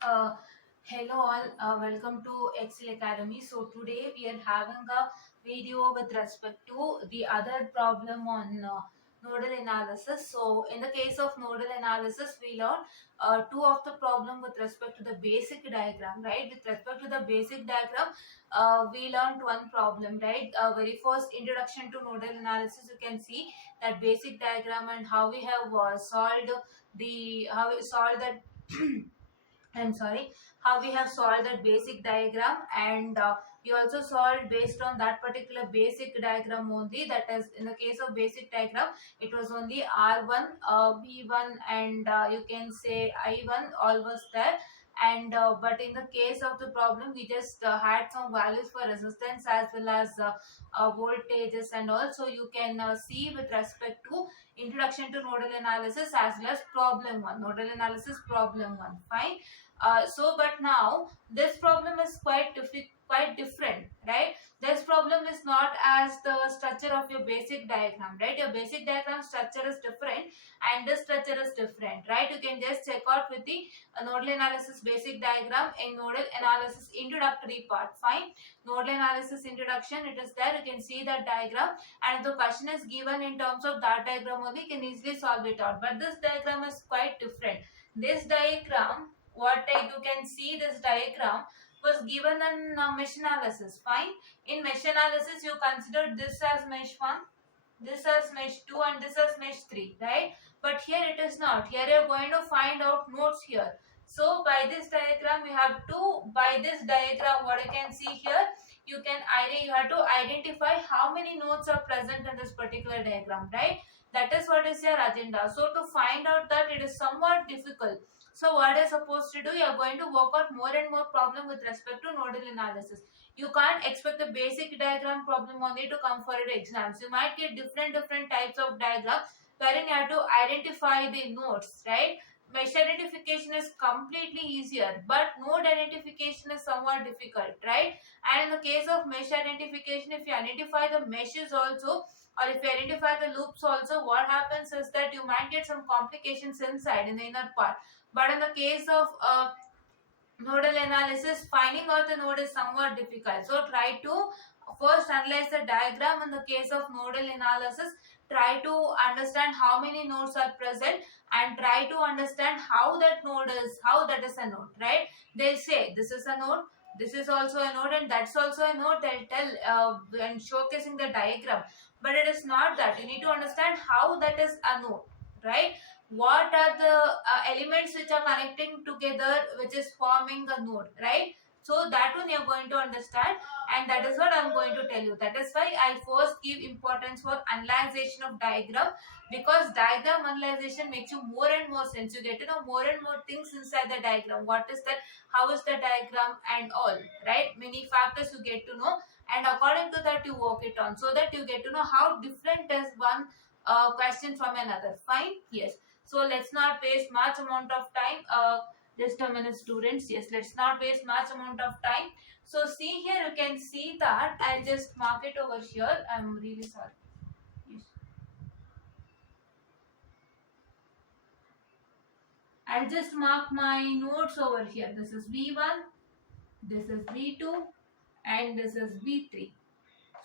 Uh, Hello all, welcome to Excel Academy. So today we are having a video with respect to the other problem on nodal analysis. So in the case of nodal analysis, we learned two of the problem with respect to the basic diagram, right? With respect to the basic diagram, we learned one problem, right? Very first introduction to nodal analysis, you can see that basic diagram and how we have how we solved that I'm sorry, how we have solved that basic diagram, and we also solved based on that particular basic diagram only. That is, in the case of basic diagram, it was only R1, V1, and you can say I1, all was there. And but in the case of the problem, we just had some values for resistance as well as voltages, and also you can see with respect to introduction to nodal analysis as well as problem one, nodal analysis problem one. Fine. But now this problem is quite different, right? This problem is not as the structure of your basic diagram, right? Your basic diagram structure is different, and this structure is different, right? You can just check out with the nodal analysis basic diagram in nodal analysis introductory part. Fine. Nodal analysis introduction, it is there. You can see that diagram, and if the question is given in terms of that diagram only, you can easily solve it out. But this diagram is quite different. This diagram, you can see, this diagram was given in mesh analysis. Fine. In mesh analysis, you consider this as mesh 1, this as mesh 2, and this as mesh 3, right? But here it is not. Here you are going to find out nodes here. So by this diagram, we have to, by this diagram, what I can see here, you have to identify how many nodes are present in this particular diagram, right? That is what is your agenda. So to find out that, it is somewhat difficult. So what are you supposed to do? You are going to work out more and more problem with respect to nodal analysis. You can't expect the basic diagram problem only to come for your exams. You might get different types of diagrams wherein you have to identify the nodes, right? Mesh identification is completely easier, but node identification is somewhat difficult, right? And in the case of mesh identification, if you identify the meshes also, or if you identify the loops also, what happens is that you might get some complications inside in the inner part. But in the case of nodal analysis, finding out the node is somewhat difficult. So try to first analyze the diagram. In the case of nodal analysis, try to understand how many nodes are present, and try to understand how that is a node, right? They'll say this is a node, this is also a node, and that's also a node. They'll tell when showcasing the diagram, but it is not that. You need to understand how that is a node, right? What are the elements which are connecting together, which is forming a node, right? So that one you are going to understand, and that is what I am going to tell you. That is why I first give importance for analyzation of diagram, because diagram analyzation makes you more and more sense. You get to know more and more things inside the diagram. What is that? How is the diagram and all, right? Many factors you get to know, and according to that you work it on, so that you get to know how different is one question from another. Fine. Yes. So let's not waste much amount of time. Just a minute, students. Yes, let's not waste much amount of time. So see here, you can see that I'll just mark it over here. I'm really sorry. Yes. I'll just mark my notes over here. This is V1, this is V2, and this is V3.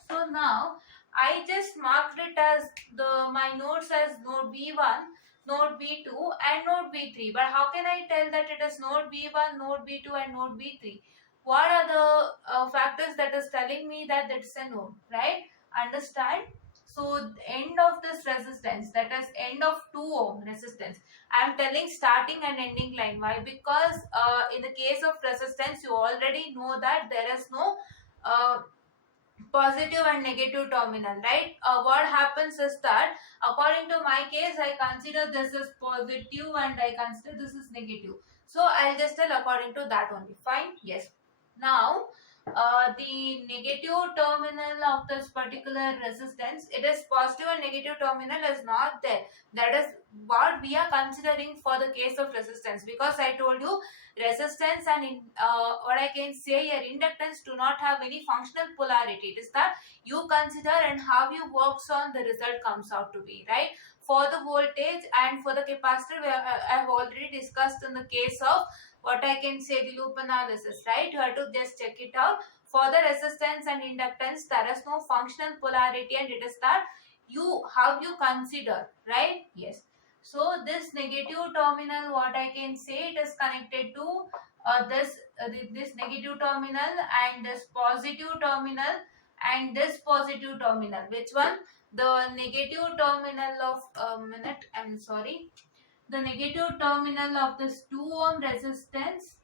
So now I just marked it as my nodes as node V1, node V2, and node V3. But how can I tell that it is node V1, node V2, and node V3? What are the factors that is telling me that it's a node, right? Understand? So end of this resistance, that is end of 2 ohm resistance, I am telling starting and ending line. Why? Because in the case of resistance, you already know that there is no positive and negative terminal, right? What happens is that, according to my case, I consider this is positive and I consider this is negative. So I'll just tell according to that only. Fine. Yes. Now the negative terminal of this particular resistance, it is positive and negative terminal is not there. That is what we are considering for the case of resistance, because I told you resistance and what I can say here, inductance do not have any functional polarity. It is that you consider and how you works on, the result comes out to be, right? For the voltage and for the capacitor, I have already discussed in the case of what I can say, the loop analysis, right? You have to just check it out. For the resistance and inductance, there is no functional polarity, and it is that you how you consider, right? Yes. So this negative terminal, what I can say, it is connected to this negative terminal and this positive terminal and this positive terminal. Which one? The negative terminal of a minute. I'm sorry. The negative terminal of this 2 ohm resistance,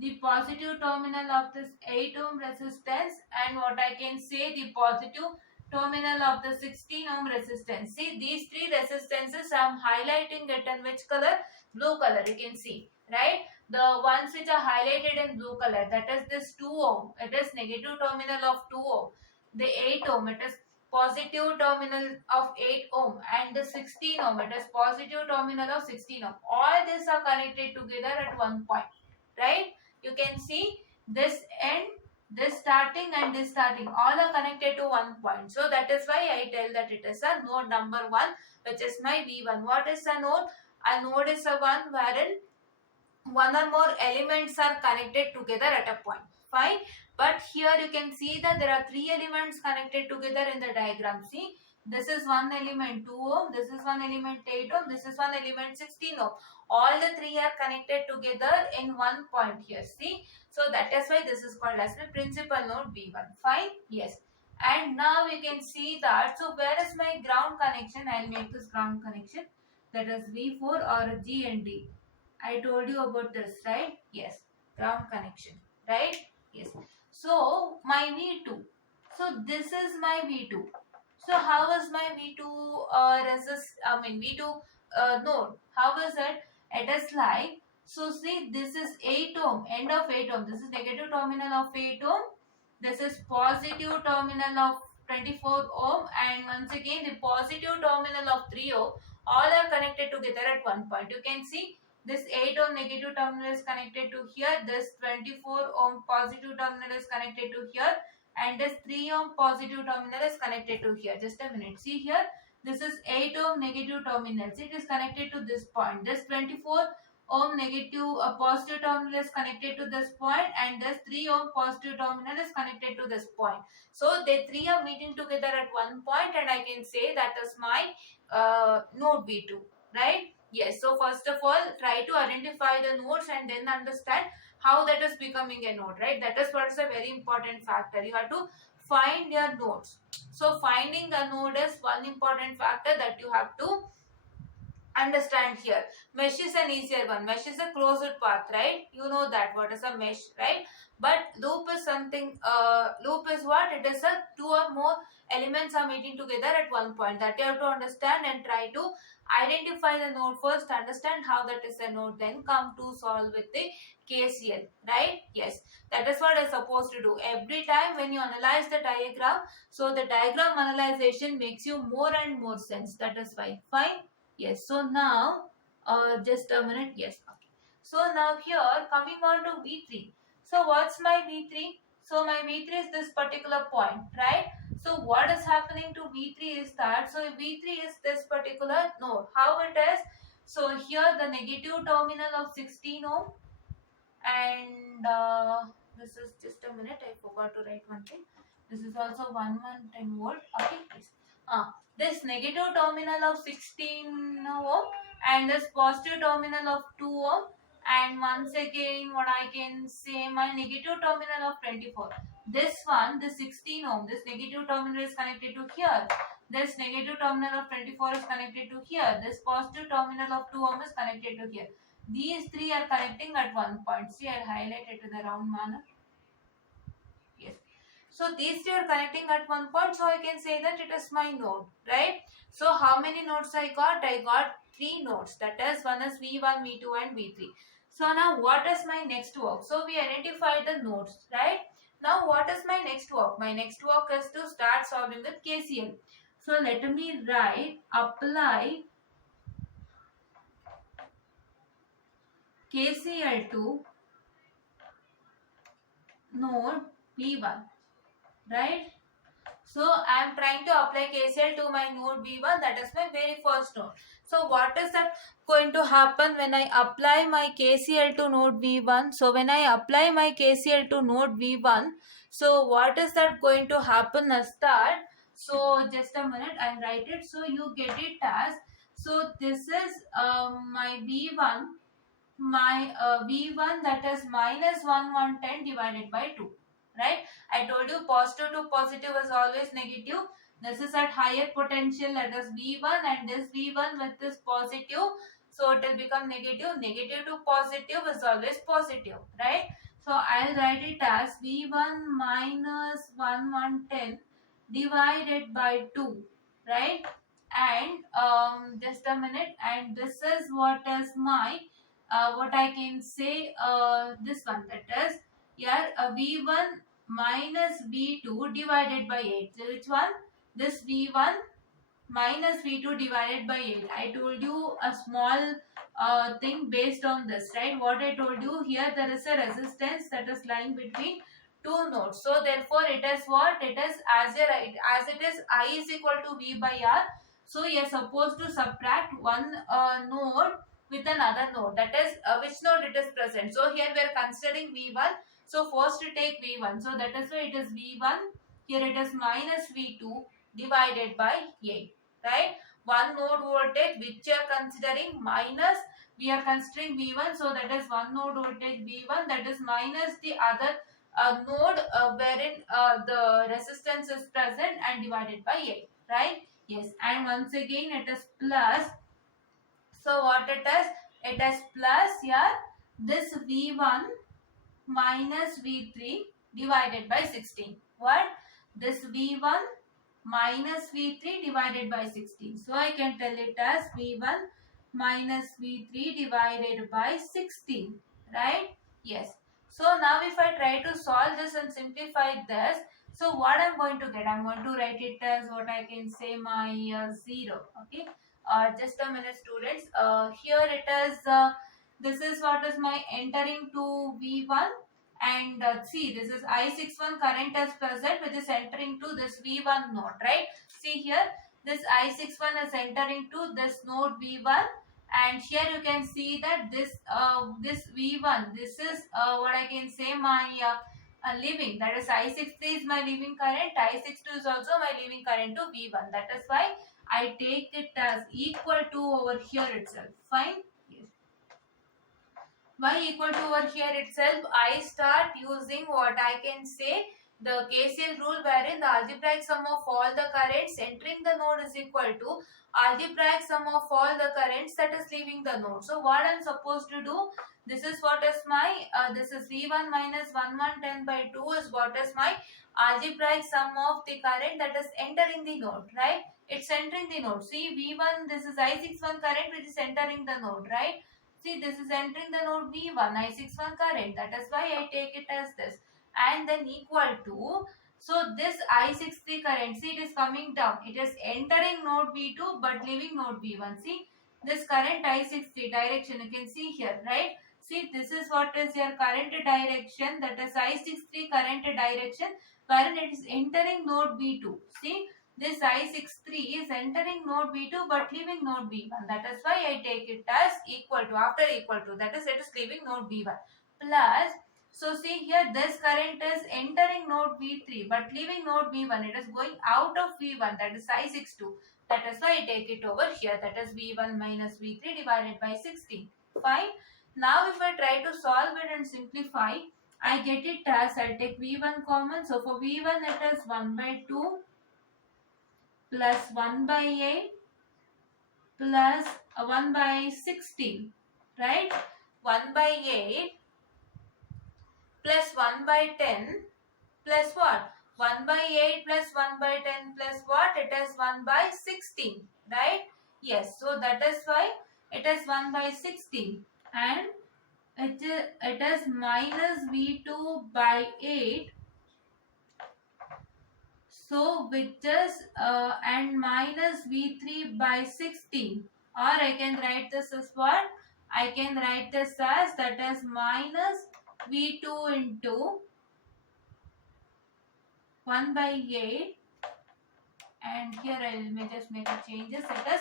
the positive terminal of this 8 ohm resistance, and what I can say, the positive terminal of the 16 ohm resistance. See, these three resistances I am highlighting it in which color? Blue color, you can see, right? The ones which are highlighted in blue color, that is this 2 ohm, it is negative terminal of 2 ohm. The 8 ohm, it is positive terminal of 8 ohm, and the 16 ohm, it is positive terminal of 16 ohm. All these are connected together at one point, right? You can see this end, this starting and this starting, all are connected to one point. So that is why I tell that it is a node number 1, which is my V1. What is a node? A node is a one wherein one or more elements are connected together at a point. Fine. But here you can see that there are three elements connected together in the diagram. See, this is one element 2 ohm, this is one element 8 ohm, this is one element 16 ohm. All the three are connected together in one point here. See, so that is why this is called as the principal node V1. Fine. Yes. And now you can see that. So where is my ground connection? I'll make this ground connection. That is V4 or G and D. I told you about this, right? Yes, ground connection, right? Yes. So my V2. So this is my V2. So how is my V2 V2 node? How is it? It is like, so see, this is 8 ohm, end of 8 ohm. This is negative terminal of 8 ohm. This is positive terminal of 24 ohm, and once again the positive terminal of 3 ohm. All are connected together at one point. You can see this 8 ohm negative terminal is connected to here, this 24 ohm positive terminal is connected to here, and this 3 ohm positive terminal is connected to here. Just a minute. See here, this is 8 ohm negative terminal. See, it is connected to this point. This 24 ohm negative positive terminal is connected to this point, and this 3 ohm positive terminal is connected to this point. So they three are meeting together at one point, and I can say that is my node V2, right? Yes. So first of all, try to identify the nodes and then understand how that is becoming a node, right? That is what is a very important factor. You have to find your nodes. So finding a node is one important factor that you have to understand here. Mesh is an easier one. Mesh is a closed path, right? You know that what is a mesh, right? But loop is something, loop is what? It is a two or more elements are meeting together at one point. That you have to understand and try to identify the node first, understand how that is a node, then come to solve with the KCL, right? Yes, that is what I supposed to do every time when you analyze the diagram. So the diagram analyzation makes you more and more sense. That is why. Fine. Yes. So now, just a minute. Yes. Okay. So now here coming on to V3. So what's my V3? So my V3 is this particular point, right? So what is happening to V3 is that, so V3 is this particular node. How it is? So here the negative terminal of 16 ohm, and this is just a minute, I forgot to write one thing. This is also 110 volt. Okay, please. This negative terminal of 16 ohm and this positive terminal of 2 ohm, and once again what I can say, my negative terminal of 24. This one, this 16 ohm, this negative terminal is connected to here. This negative terminal of 24 is connected to here. This positive terminal of 2 ohm is connected to here. These three are connecting at one point. See, I highlighted in the round manner. Yes. So these three are connecting at one point. So I can say that it is my node, right? So how many nodes I got? I got three nodes. That is, one is V1, V2 and V3. So now what is my next work? So we identified the nodes, right? Now what is my next work? My next work is to start solving with KCL. So let me write apply KCL to node V1, right? So I am trying to apply KCL to my node V1, that is my very first node. So what is that going to happen when I apply my KCL to node V1? So when I apply my KCL to node V1, so what is that going to happen as that? So just a minute, I'll write it. So you get it as, so this is my V1, my V1, that is minus 110 divided by 2, right? I told you positive to positive is always negative. This is at higher potential, that is V1, and this V1 with this positive, so it will become negative. Negative to positive is always positive, right? So I'll write it as V1 minus 1110 divided by 2, right? And just a minute, and this is what is my what I can say, this one, that is here V1 minus V2 divided by 8. So which one? This V1 minus V2 divided by 8. I told you a small thing based on this, right? What I told you here, there is a resistance that is lying between two nodes. So therefore it is what? It is as a right, as it is I is equal to V by R. So you are supposed to subtract one node with another node. That is which node it is present. So here we are considering V1. So first to take V1. So that is why it is V1. Here it is minus V2 divided by 8, right? One node voltage which you are considering minus, we are considering V1, so that is one node voltage V1, that is minus the other node wherein the resistance is present, and divided by 8, right? Yes, and once again it is plus. So what it is? It is plus here, this V1 minus V3 divided by 16. What? This V1 minus V3 divided by 16. So I can tell it as V1 minus V3 divided by 16. Right? Yes. So now if I try to solve this and simplify this, so what I'm going to get? I'm going to write it as what I can say, my 0. Okay. Just a minute, students. Here it is. This is what is my entering to V1, and see, this is I61 current is present, which is entering to this V1 node, right? See here, this I61 is entering to this node V1, and here you can see that this V1, this is what I can say, my leaving, that is I63 is my leaving current, I62 is also my leaving current to V1. That is why I take it as equal to over here itself. Fine. Yes. Y equal to over here itself, I start using what I can say, the KCL rule, wherein the algebraic sum of all the currents entering the node is equal to algebraic sum of all the currents that is leaving the node. So what I am supposed to do, this is what is my, this is V1 minus 1110 by 2 is what is my algebraic sum of the current that is entering the node, right? It's entering the node. See, V1, this is I61 current which is entering the node, right? See, this is entering the node V1, I61 current. That is why I take it as this. And then equal to, so this I63 current, see, it is coming down. It is entering node V2 but leaving node V1. See, this current I63 direction, you can see here, right? See, this is what is your current direction. That is I63 current direction, wherein it is entering node V2. See, this I63 is entering node V2 but leaving node V1. That is why I take it as equal to, after equal to, that is it is leaving node V1, plus, so see here, this current is entering node V3 but leaving node V1. It is going out of V1, that is I62. That is why I take it over here, that is V1 minus V3 divided by 16. Fine. Now if I try to solve it and simplify, I get it as, I'll take V1 common. So for V1 it is 1 by 2 plus 1 by 8 plus 1 by 16, right? 1 by 8 plus 1 by 10 plus what? 1 by 8 plus 1 by 10 plus what? It is 1 by 16, right? Yes, so that is why it is 1 by 16, and it is minus V2 by 8. So which is and minus V3 by 16, or I can write this as what? I can write this as, that is minus V2 into 1 by 8 and here I will just make a changes. It is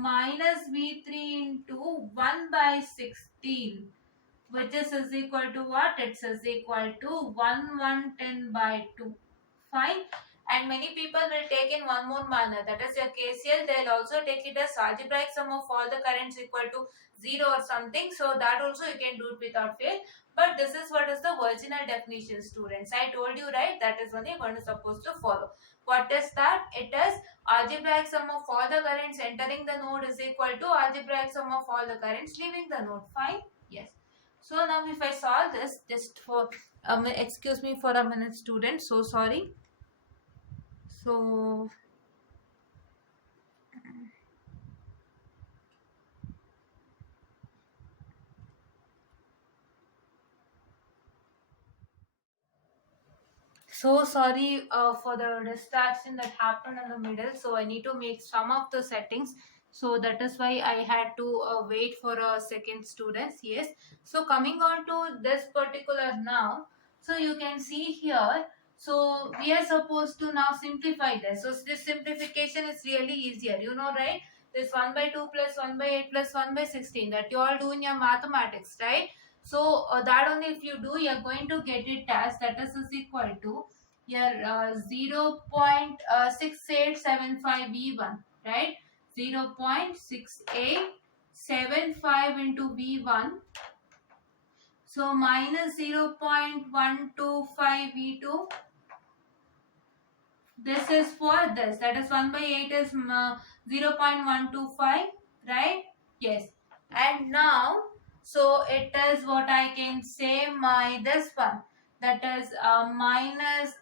minus V3 into 1 by 16, which is equal to what? It is equal to 110 by 2. Fine. And many people will take in one more manner, that is your KCL. They'll also take it as algebraic sum of all the currents equal to 0 or something. So that also you can do it without fail. But this is what is the original definition, students. I told you, right? That is only one is supposed to follow. What is that? It is algebraic sum of all the currents entering the node is equal to algebraic sum of all the currents leaving the node. Fine? Yes. So now if I solve this, just for excuse me for a minute, student. So sorry. So sorry for the distraction that happened in the middle. So I need to make some of the settings. So that is why I had to wait for a second, students. Yes. So coming on to this particular now. So you can see here. So we are supposed to now simplify this. So this simplification is really easier. You know, right? This 1 by 2 plus 1 by 8 plus 1 by 16 that you all do in your mathematics, right? So that only if you do, you're going to get it as that is equal to your 0.6875 V1, right? 0.6875 into V1. So minus 0.125 V2. This is for this. That is 1 by 8 is 0.125, right? Yes. And now, so it is what I can say my this one. That is minus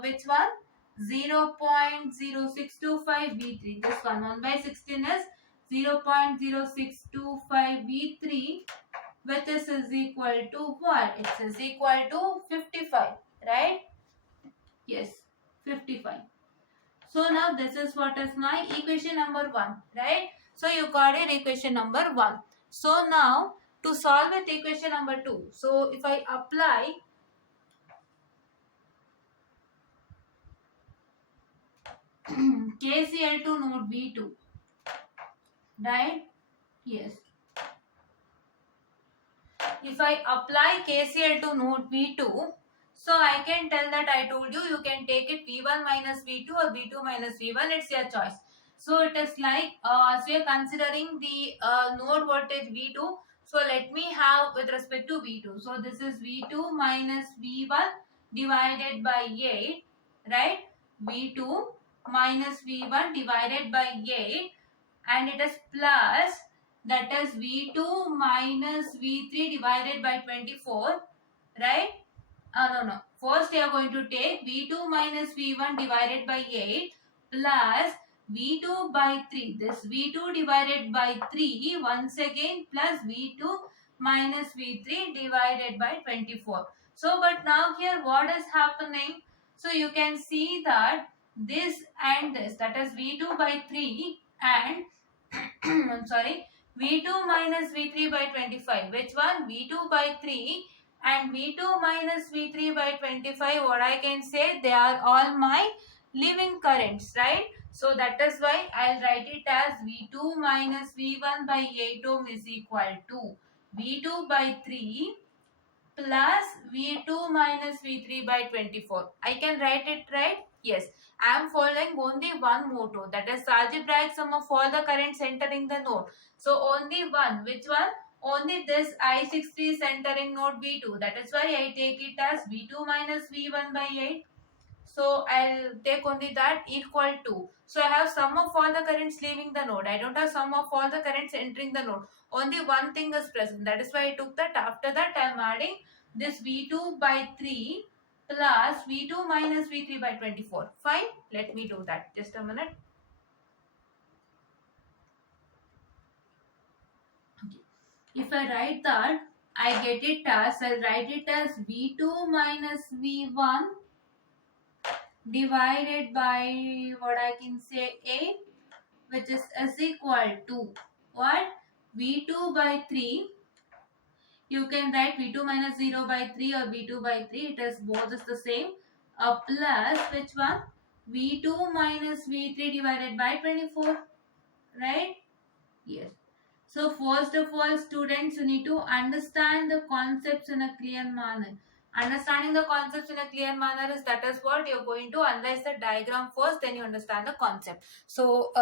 which one? 0.0625 V3. This one 1 by 16 is 0.0625 V3, which is equal to what? It is equal to 55, right? Yes, 55. So now this is what is my equation number 1, right? So you got it, equation number 1. So now to solve with equation number 2. So if I apply KCL to node V2, right? Yes. If I apply KCL to node V2, so I can tell that I told you, you can take it V1 minus V2 or V2 minus V1. It's your choice. So it is like, so we are considering the node voltage V2. So let me have with respect to V2. So this is V2 minus V1 divided by 8, right? V2 minus V1 divided by 8, and it is plus, that is V2 minus V3 divided by 24, right? No. First you are going to take V2 minus V1 divided by 8 plus V2 by 3. This V2 divided by 3 once again plus V2 minus V3 divided by 24. So but now here what is happening? So you can see that this and this, that is V2 by 3 and I'm sorry, V2 minus V3 by 25. Which one? V2 by 3 and V2 minus V3 by 25. What I can say, they are all my living currents, right? So that is why I'll write it as V2 minus V1 by 8 ohm is equal to V2 by 3 plus V2 minus V3 by 24. I can write it right? Yes. I am following only one motto, that is algebraic sum of all the currents entering the node. So only one. Which one? Only this I63 is entering node V2. That is why I take it as V2 minus V1 by 8. So I'll take only that equal to. So I have sum of all the currents leaving the node. I don't have sum of all the currents entering the node. Only one thing is present. That is why I took that. After that I am adding this V2 by 3 plus V2 minus V3 by 24. Fine. Let me do that. Just a minute. Okay. If I write that, I get it as, I'll write it as V2 minus V1 divided by what I can say A, which is equal to what? V2 by 3. You can write V2 minus 0 by 3 or V2 by 3. It is both is the same. Plus which one? V2 minus V3 divided by 24, right? Yes. So first of all, students, you need to understand the concepts in a clear manner. Understanding the concepts in a clear manner is, that is what you're going to analyze the diagram first, then you understand the concept. So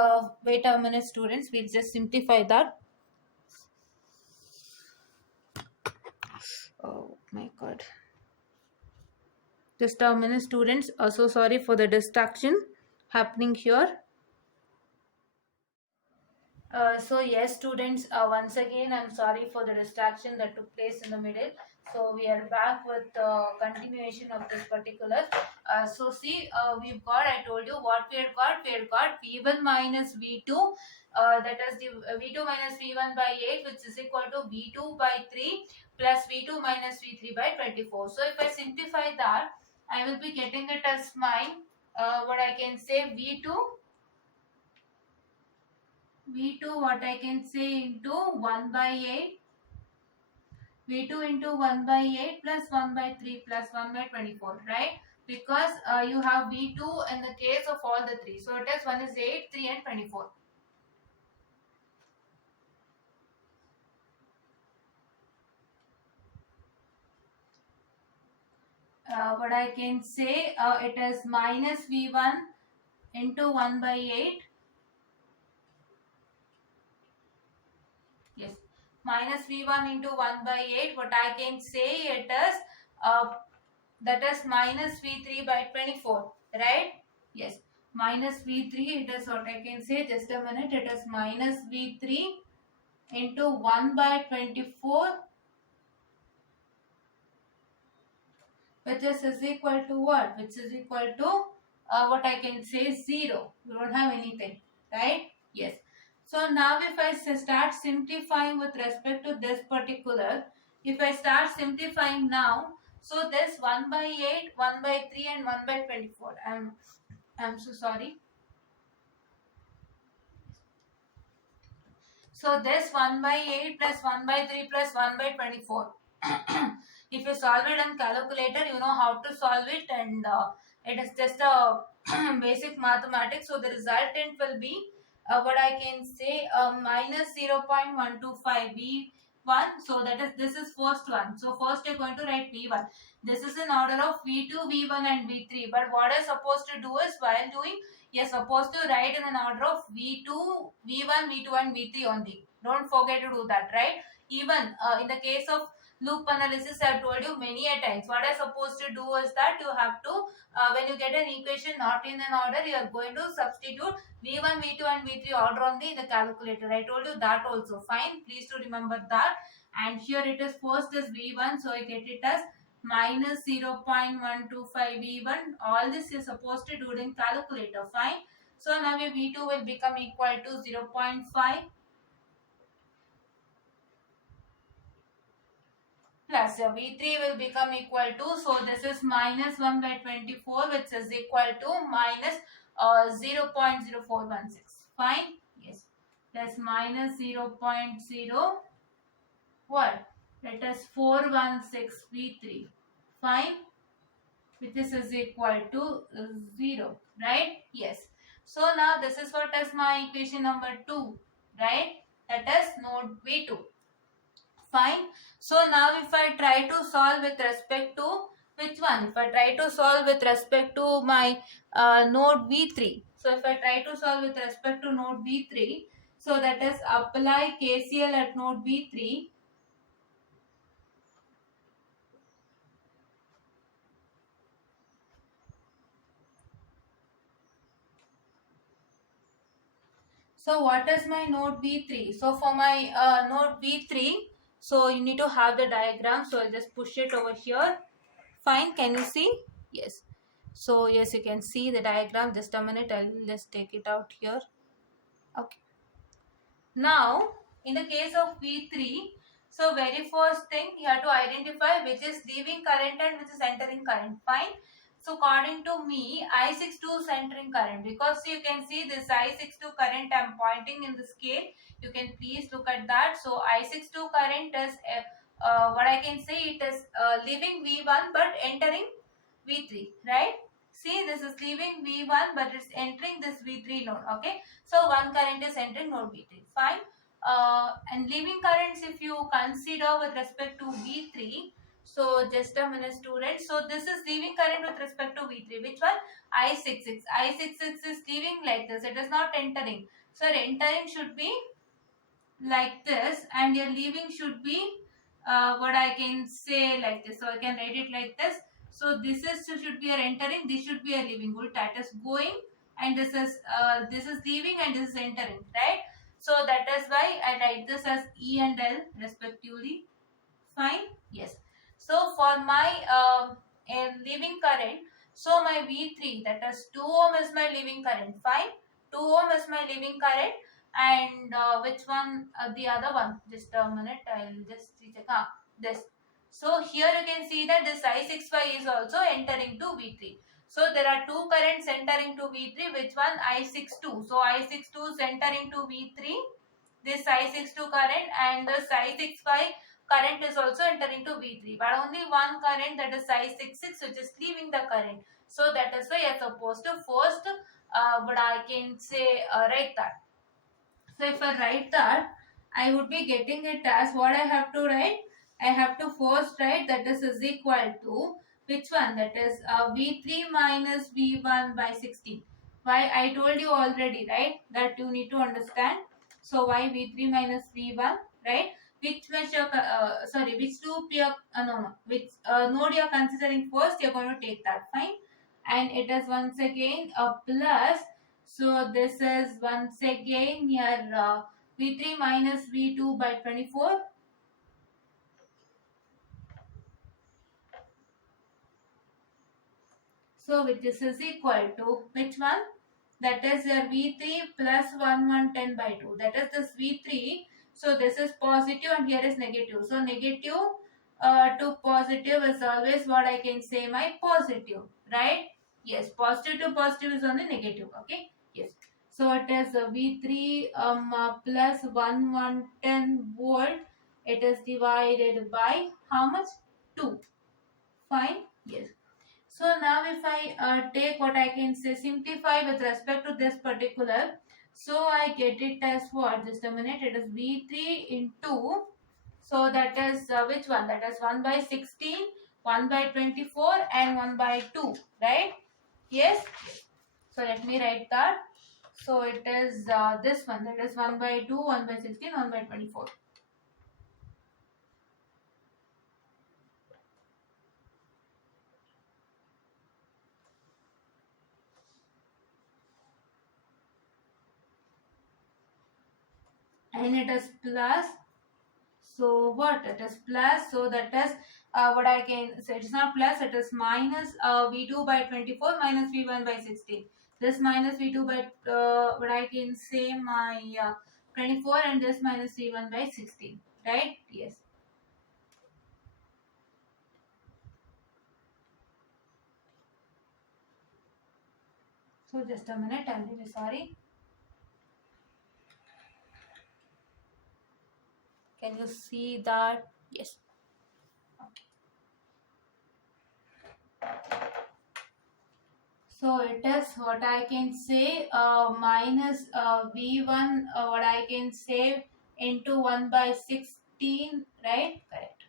wait a minute, students, we'll just simplify that. Oh my god. Just a minute, students. So sorry for the distraction happening here. So yes, students, once again, I'm sorry for the distraction that took place in the middle. So we are back with continuation of this particular. So see, we've got, I told you what we had got. We had got V1 minus V2, that is the V2 minus V1 by 8, which is equal to V2 by 3 plus V2 minus V3 by 24. So if I simplify that, I will be getting it as mine. What I can say, V2 what I can say into 1 by 8, V2 into 1 by 8 plus 1 by 3 plus 1 by 24, right? Because you have V2 in the case of all the three. So it is 1 is 8, 3 and 24. What I can say, it is minus V1 into 1 by 8. Yes, minus V1 into 1 by 8. What I can say, it is that is minus V3 by 24, right? Yes, minus V3, it is what I can say, just a minute, it is minus V3 into 1 by 24, which is equal to what? Which is equal to what I can say, 0. You don't have anything, right? Yes. So now if I start simplifying with respect to this particular, if I start simplifying now, so this 1 by 8, 1 by 3 and 1 by 24. I'm so sorry. So this 1 by 8 plus 1 by 3 plus 1 by 24. If you solve it on calculator, you know how to solve it, and it is just a basic mathematics. So the resultant will be what I can say, minus 0.125 V1. So that is, this is first one. So first you're going to write V1. This is in order of V2, V1 and V3. But what I'm supposed to do is, while doing, you're supposed to write in an order of V2, V1, V2 and V3 only. Don't forget to do that, right? Even in the case of loop analysis, I have told you many a times. What I'm supposed to do is that you have to, when you get an equation not in an order, you are going to substitute V1, V2 and V3 order only in the calculator. I told you that also. Fine. Please to remember that. And here it is, first is V1. So I get it as minus 0.125 V1. All this is supposed to do it in calculator. Fine. So now your V2 will become equal to 0.5 plus your V3 will become equal to, so this is minus 1 by 24, which is equal to minus 0.0416. Fine. Yes, plus minus 0.0 what, let us 416 V3. Fine, which is equal to 0, right? Yes. So now this is what is my equation number 2, right? That is node V2. Fine. So now if I try to solve with respect to which one? If I try to solve with respect to my node V3. So if I try to solve with respect to node V3, so that is apply KCL at node V3. So what is my node V3? So for my node V3, so you need to have the diagram. So I'll just push it over here. Fine, can you see? Yes. So yes, you can see the diagram. Just a minute, I'll just take it out here. Okay. Now, in the case of V3, so very first thing you have to identify which is leaving current and which is entering current. Fine. So according to me, I62 is entering current, because you can see this I62 current I'm pointing in the scale. You can please look at that. So I62 current is what I can say, it is leaving V1 but entering V3, right? See, this is leaving V1, but it's entering this V3 node. Okay, so one current is entering node V3. Fine. And leaving currents, if you consider with respect to V3, so just a minute, students. So this is leaving current with respect to V3. Which one? I66. I66 is leaving like this. It is not entering. So entering should be like this, and your leaving should be what I can say like this. So I can write it like this. So this is should be your entering. This should be a leaving. Good. That is going, and this is leaving, and this is entering. Right. So that is why I write this as E and L respectively. Fine. Yes. So for my leaving current, so my V3, that is 2 ohm is my leaving current. Fine. 2 ohm is my leaving current, and which one? The other one. Just a minute. I'll just check. This. So here you can see that this I65 is also entering to V3. So there are two currents entering to V3. Which one? I62. So I62 is entering to V3. This I62 current, and this I65 current is also entering to V3, but only one current, that is I66, which is leaving the current. So that is why you are supposed to first, but I can say write that. So if I write that, I would be getting it as what I have to write. I have to first write that is equal to which one? That is V3 minus V1 by 16. Why? I told you already, right? That you need to understand. So why V3 minus V1, right? Which measure? Sorry, which loop you are? No, no. Which node you are considering first? You are going to take that. Fine. And it is once again a plus, so this is once again your V3 minus V2 by 24. So which is equal to which one? That is your V3 plus 1110 by 2. That is this V3. So this is positive and here is negative. So negative to positive is always what I can say my positive. Right? Yes. Positive to positive is only negative. Okay. Yes. So it is V3 plus 1110 volt. It is divided by how much? 2. Fine. Yes. So now if I take what I can say, simplify with respect to this particular, so I get it as what? Just a minute. It is V3 into, so that is which one? That is 1 by 16, 1 by 24 and 1 by 2, right? Yes. So let me write that. So it is this one, that is 1 by 2, 1 by 16, 1 by 24. And it is plus, so what? It is plus, so that is what I can say, it's not plus, it is minus V2 by 24 minus V1 by 16. This minus V2 by what I can say my 24, and this minus V1 by 16, right? Yes. So just a minute, I'm really sorry. Can you see that? Yes. So it is what I can say minus V1, what I can say into 1 by 16, right? Correct.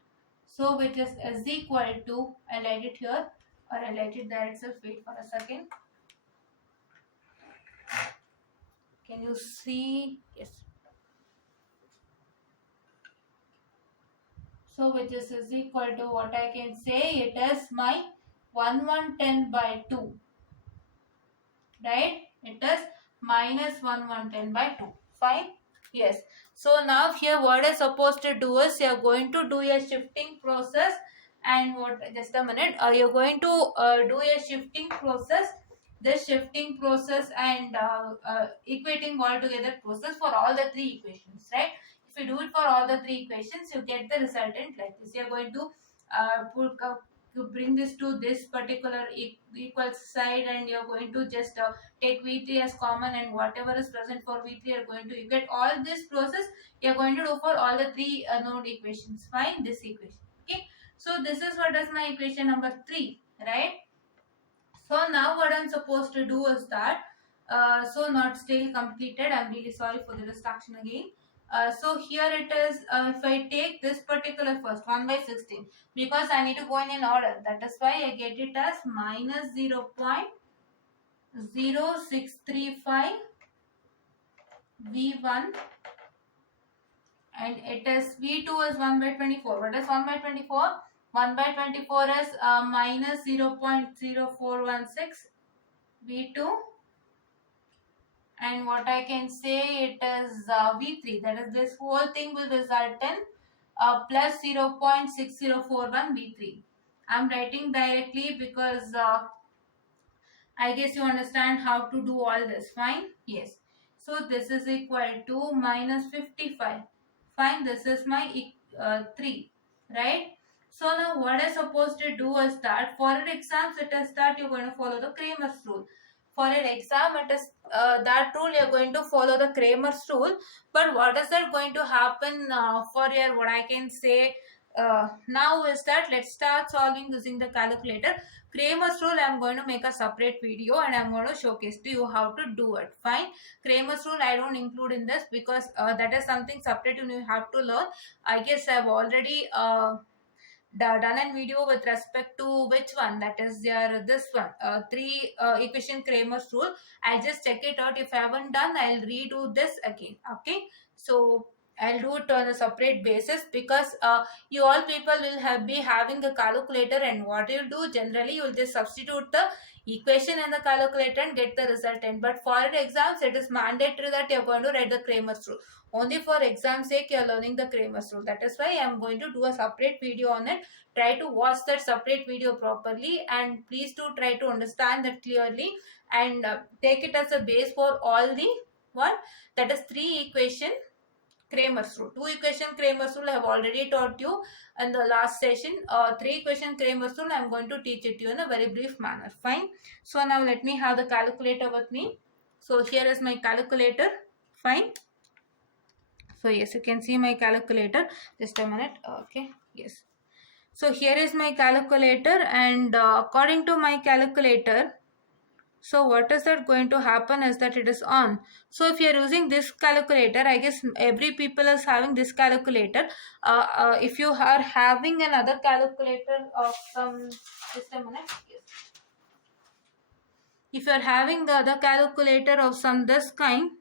So which is equal to, I'll write it here, or I'll write it there itself. Wait for a second. Can you see? Yes. So which is equal to what I can say, it is my 1110 by 2, right? It is minus 1110 by 2. Fine. Yes. So now here what is supposed to do is you are going to do a shifting process, and what, just a minute, you're going to do a shifting process, this shifting process and equating all together process for all the three equations, right? If you do it for all the three equations, you get the resultant like this. You're going to bring this to this particular equal side, and you're going to just take V3 as common, and whatever is present for V3 are going to equate. All this process you're going to do for all the three node equations. Find this equation. Okay. So this is what is my equation number 3, right? So now what I'm supposed to do is that, so not still completed. I'm really sorry for the distraction again. So here it is, if I take this particular first 1 by 16, because I need to go in order, that is why I get it as minus 0.0635 V1, and it is V2 is 1 by 24. What is 1 by 24? 1 by 24 is minus 0.0416 V2, and what I can say, it is V3, that is this whole thing will result in plus 0.6041 V3. I'm writing directly because I guess you understand how to do all this. Fine? Yes. So this is equal to minus 55. Fine. This is my 3. Right? So now what I'm supposed to do is that for an exam it is that you're going to follow the Kramer's rule. For an exam it is that rule you're going to follow the Kramer's rule. But what is that going to happen for your, what I can say now is that let's start solving using the calculator. Kramer's rule, I'm going to make a separate video and I'm going to showcase to you how to do it. Fine. Kramer's rule I don't include in this because that is something separate and you have to learn. I guess I've already done a video with respect to which one, that is your this one, 3 equation Kramer's rule. I'll just check it out. If I haven't done, I'll redo this again. Okay. So I'll do it on a separate basis because you all people will be having a calculator, and what you do generally, you will just substitute the equation in the calculator and get the resultant. But for exams it is mandatory that you're going to write the Kramer's rule. Only for exam sake you're learning the Kramer's rule. That is why I'm going to do a separate video on it. Try to watch that separate video properly, and please do try to understand that clearly, and take it as a base for all the one, that is 3 equation Kramer's rule. 2 equation Kramer's rule I have already taught you in the last session. 3 equation Kramer's rule I am going to teach it to you in a very brief manner. Fine. So now let me have the calculator with me. So here is my calculator. Fine. So yes, you can see my calculator. Just a minute. Okay. Yes. So here is my calculator, and according to my calculator, so what is that going to happen is that it is on. So if you are using this calculator, I guess every people is having this calculator. If you are having another calculator of some, just a minute. Yes. If you are having the other calculator of some this kind,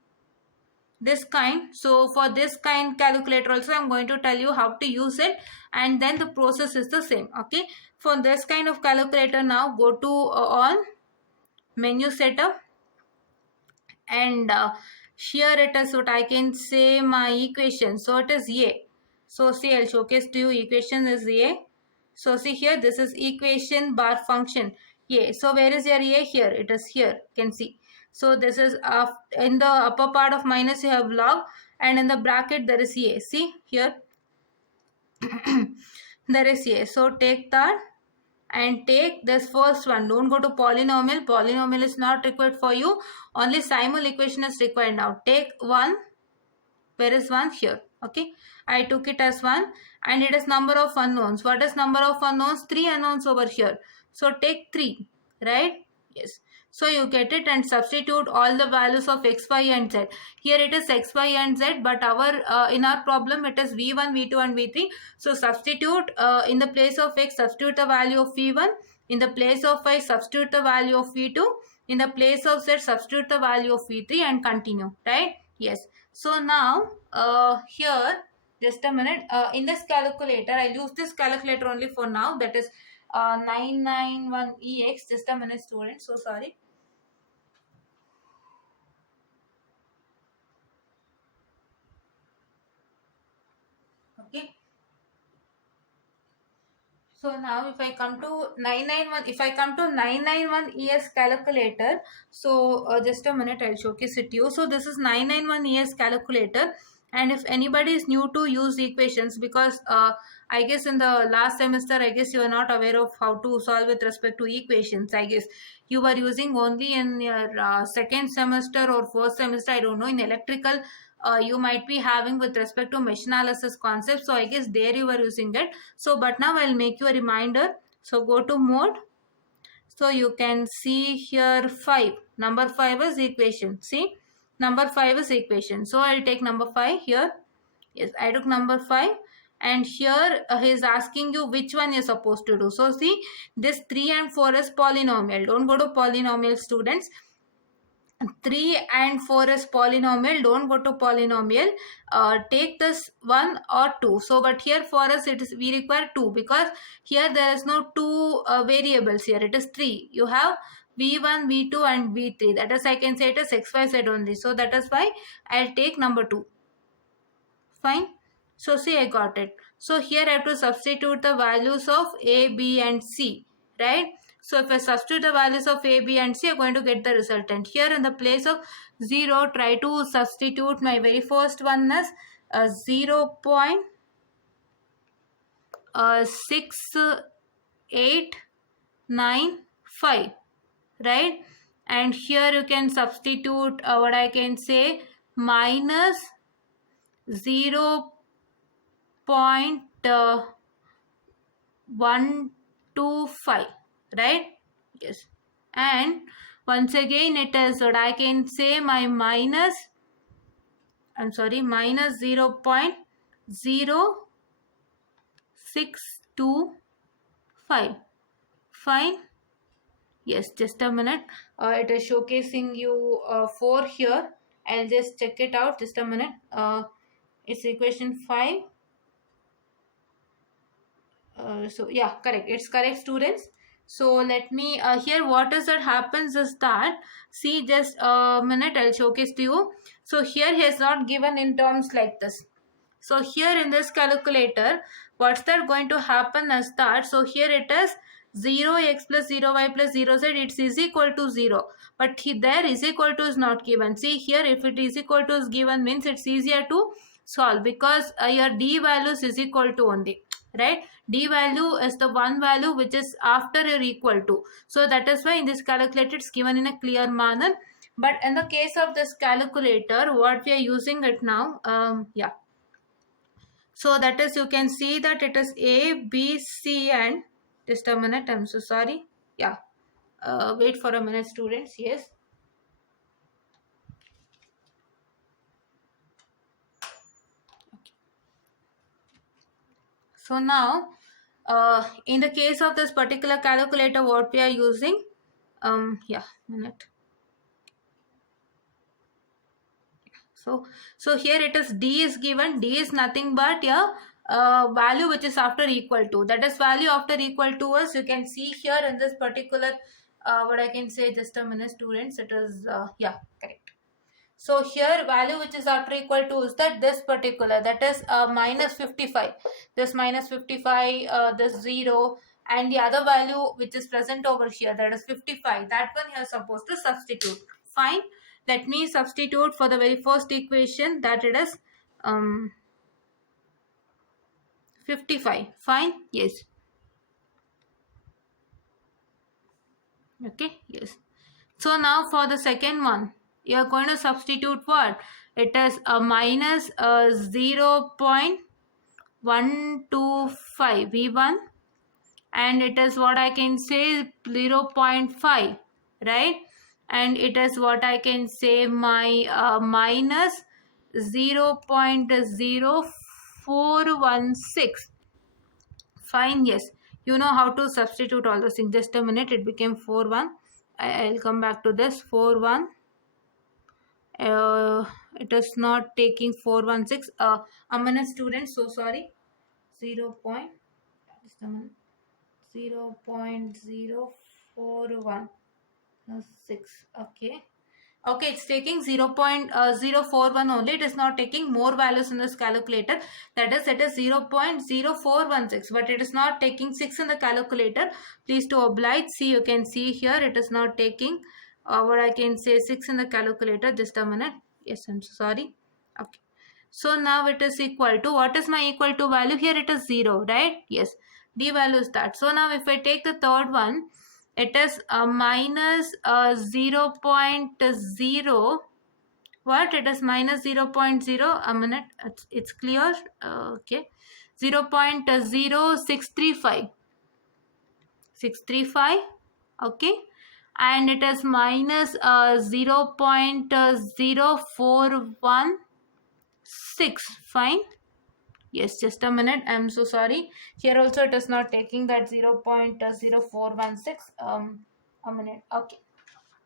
so for this kind calculator also I'm going to tell you how to use it, and then the process is the same. Okay. For this kind of calculator, now go to on menu setup, and here it is what I can say my equation. So it is A. So see, I'll showcase to you equation is A. So see here, this is equation bar function A. So where is your A? Here it is, here can see. So this is in the upper part of minus you have log, and in the bracket there is A. See here there is A. So take that and take this first one. Don't go to polynomial. Polynomial is not required for you. Only simul equation is required now. Take 1. Where is 1? Here. Okay. I took it as 1, and it is number of unknowns. What is number of unknowns? 3 unknowns over here. So take 3. Right? Yes. So you get it and substitute all the values of x, y and z. Here it is x, y and z, but our in our problem it is v1, v2 and v3. So substitute in the place of x, substitute the value of v1. In the place of y, substitute the value of v2. In the place of z, substitute the value of v3 and continue. Right? Yes. So now here, just a minute. In this calculator, I'll use this calculator only for now. That is 991EX. Just a minute, students. So sorry. Okay. So now if I come to 991 ES calculator, so just a minute, I'll showcase it to you. So this is 991 ES calculator, and if anybody is new to use equations, because I guess in the last semester, I guess you are not aware of how to solve with respect to equations. I guess you were using only in your second semester or first semester, I don't know, in electrical. You might be having with respect to mesh analysis concept. So I guess there you were using it. So but now I'll make you a reminder. So go to mode. So you can see here 5. Number 5 is equation. See, number 5 is equation. So I'll take number 5 here. Yes, I took number 5. And here he is asking you which one you're supposed to do. So see, this 3 and 4 is polynomial. Don't go to polynomial, students. 3 and 4 is polynomial. Don't go to polynomial. Take this 1 or 2. So but here for us it is, we require 2, because here there is no 2 variables. Here it is 3. You have v1, v2 and v3. That is, I can say it is xyz only. So that is why I'll take number 2. Fine. So see, I got it. So here I have to substitute the values of a, b and c, right? So if I substitute the values of a, b and c, I'm going to get the resultant. Here in the place of 0, try to substitute my very first one as 0.6895, right? And here you can substitute what I can say, minus 0.125, right? Yes. And once again it is what I can say, my minus 0.0625. Fine. Yes, just a minute. It is showcasing you 4 here. I'll just check it out. Just a minute. It's equation 5. So yeah, correct. It's correct, students. So let me here what is that happens is that, see, just a minute, I'll showcase to you. So here he has not given in terms like this. So here in this calculator, what's that going to happen is that, so here it is 0x plus 0y plus 0z, it is equal to 0. But there is equal to is not given. See here, if it is equal to is given, means it's easier to solve, because your d values is equal to only, right? D value is the one value which is after or equal to. So that is why in this calculator it's given in a clear manner. But in the case of this calculator, what we are using it now, yeah. So that is, you can see that it is A, B, C and, just a minute, I'm so sorry. Yeah. Wait for a minute, students. Yes. Okay. So now, in the case of this particular calculator, what we are using, yeah, minute. So here it is, d is given. D is nothing but value which is after equal to. That is, value after equal to is, you can see here in this particular, what I can say, just a minute, students. It is, yeah, correct. So here value which is after equal to is that this particular, that is minus 55. This minus 55, this 0, and the other value which is present over here, that is 55. That one you are supposed to substitute. Fine. Let me substitute for the very first equation, that it is 55. Fine. Yes. Okay. Yes. So now for the second one, you are going to substitute what? It is a minus 0.125 V1, and it is what I can say 0.5, right? And it is what I can say my minus 0.0416. Fine. Yes, you know how to substitute all those things. Just a minute, it became 4.1. I'll come back to this 4.1. It is not taking 416. A minute, students, so sorry. 0. Just a minute. 0.0416. Okay. Okay, it's taking 0.041 only. It is not taking more values in this calculator. That is, it is 0.0416. But it is not taking 6 in the calculator. Please to oblige. See, you can see here it is not taking what I can say 6 in the calculator. Just a minute. Yes, I'm so sorry. Okay. So now it is equal to, what is my equal to value? Here it is 0, right? Yes. D value is that. So now if I take the third one, it is minus 0.0. What? It is minus 0.0. A minute. It's clear. Okay. 0.0635. 635. Okay, and it is minus 0.0416. Fine. Yes, just a minute, I'm so sorry. Here also it is not taking that 0.0416. A minute. Okay.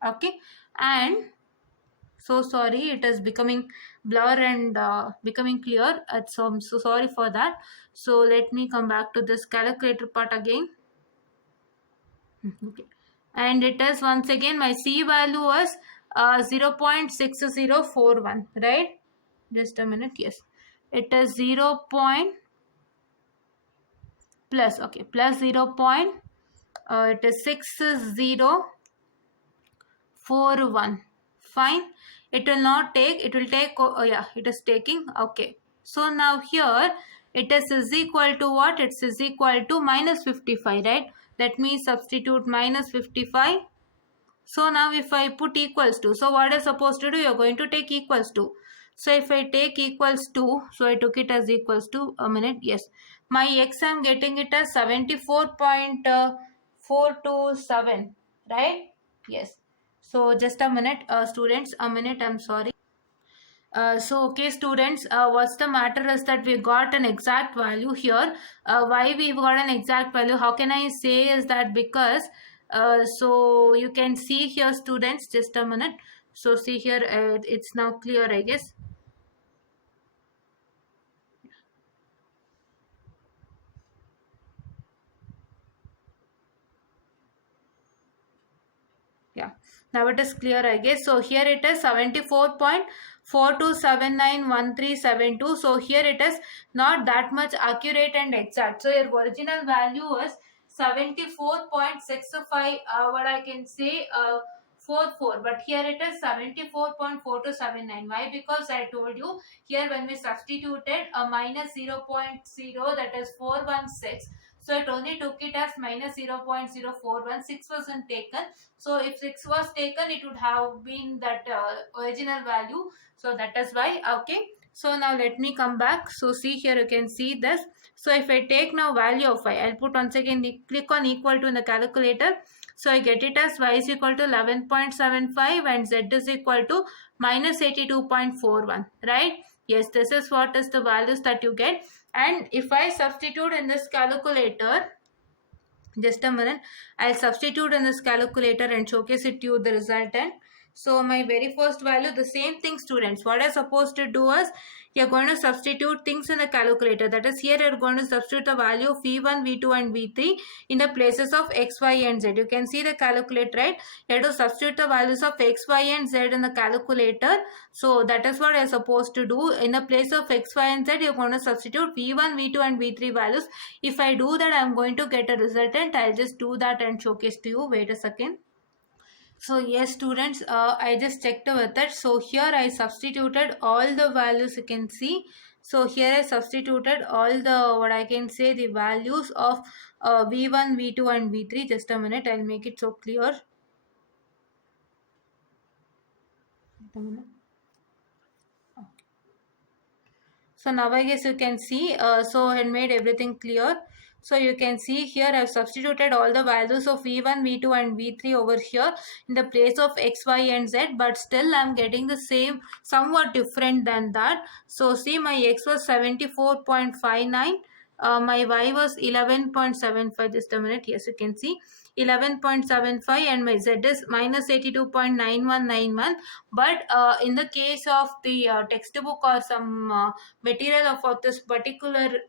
Okay, and so sorry, it is becoming blur and becoming clear. So I'm so sorry for that. So let me come back to this calculator part again. Okay, and it is once again my C value was 0.6041, right? Just a minute. Yes, it is 0 point plus, okay, plus 0 point, it is 6041. Fine, it will not take, it will take, oh yeah, it is taking. Okay, so now here it is equal to what? It is equal to minus 55, right? Let me substitute minus 55. So now if I put equals to, so what is supposed to do? You're going to take equals to. So if I take equals to, so I took it as equals to, a minute, yes. My x I'm getting it as 74.427, right? Yes. So just a minute, students, a minute, I'm sorry. Okay, students, what's the matter is that we got an exact value here. Why we got an exact value? How can I say is that because, so you can see here, students, just a minute. So see here, it's now clear, I guess. Yeah, now it is clear, I guess. So here it is 74.42791372. So here it is not that much accurate and exact. So your original value was 74.65, what I can say, 44, but here it is 74.4279. Why? Because I told you here when we substituted a minus 0.0, that is 416, so it only took it as minus 0.0416 wasn't taken. So if 6 was taken, it would have been that original value. So that is why. Okay, so now let me come back. So see here, you can see this. So if I take now value of y, I'll put once again, click on equal to in the calculator. So I get it as y is equal to 11.75 and z is equal to minus 82.41, right? Yes, this is what is the values that you get. And if I substitute in this calculator, just a minute, I'll substitute in this calculator and showcase it to you the resultant. So my very first value, the same thing, students, what I'm supposed to do is you're going to substitute things in the calculator. That is, here you're going to substitute the value of V1, V2 and V3 in the places of X, Y and Z. You can see the calculator, right? You have to substitute the values of X, Y and Z in the calculator. So that is what you're supposed to do. In the place of X, Y and Z, you're going to substitute V1, V2 and V3 values. If I do that, I'm going to get a resultant. I'll just do that and showcase to you. Wait a second. So yes, students, I just checked with it. So here I substituted all the values, you can see. So here I substituted all the, what I can say, the values of V1, V2 and V3. Just a minute, I'll make it so clear. Just a minute. So now I guess you can see, so I made everything clear. So you can see here I've substituted all the values of V1, V2 and V3 over here in the place of X, Y and Z, but still I'm getting the same, somewhat different than that. So see, my X was 74.59, my Y was 11.75. Just a minute. Yes, you can see 11.75 and my Z is minus 82.9191. But in the case of the textbook or some material of this particular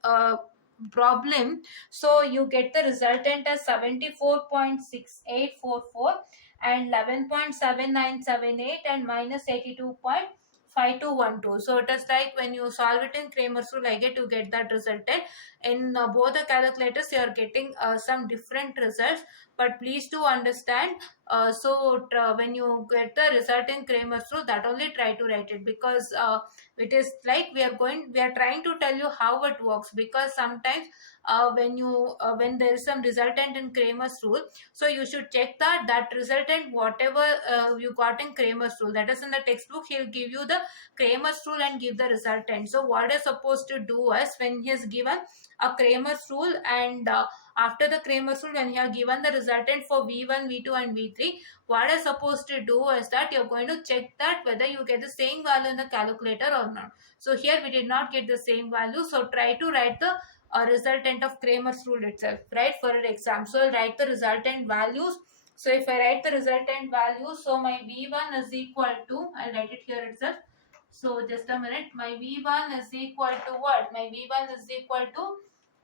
problem, so you get the resultant as 74.6844 and 11.7978 and minus 82.5212. So it is like when you solve it in Kramer's rule, I get that resultant. In both the calculators, you are getting some different results, but please do understand, when you get the result in Kramer's rule, that only try to write it, because it is like we are trying to tell you how it works, because sometimes when there is some resultant in Kramer's rule, so you should check that resultant, whatever you got in Kramer's rule, that is in the textbook, he'll give you the Kramer's rule and give the resultant. So what is supposed to do is, when he has given a Kramer's rule and after the Kramer's rule, when you are given the resultant for V1, V2 and V3, what you're supposed to do is that you're going to check that whether you get the same value in the calculator or not. So here we did not get the same value, so try to write the resultant of Kramer's rule itself, right, for an exam. So I'll write the resultant values. So if I write the resultant value, so my V1 is equal to, I'll write it here itself. So just a minute, my V1 is equal to what? My V1 is equal to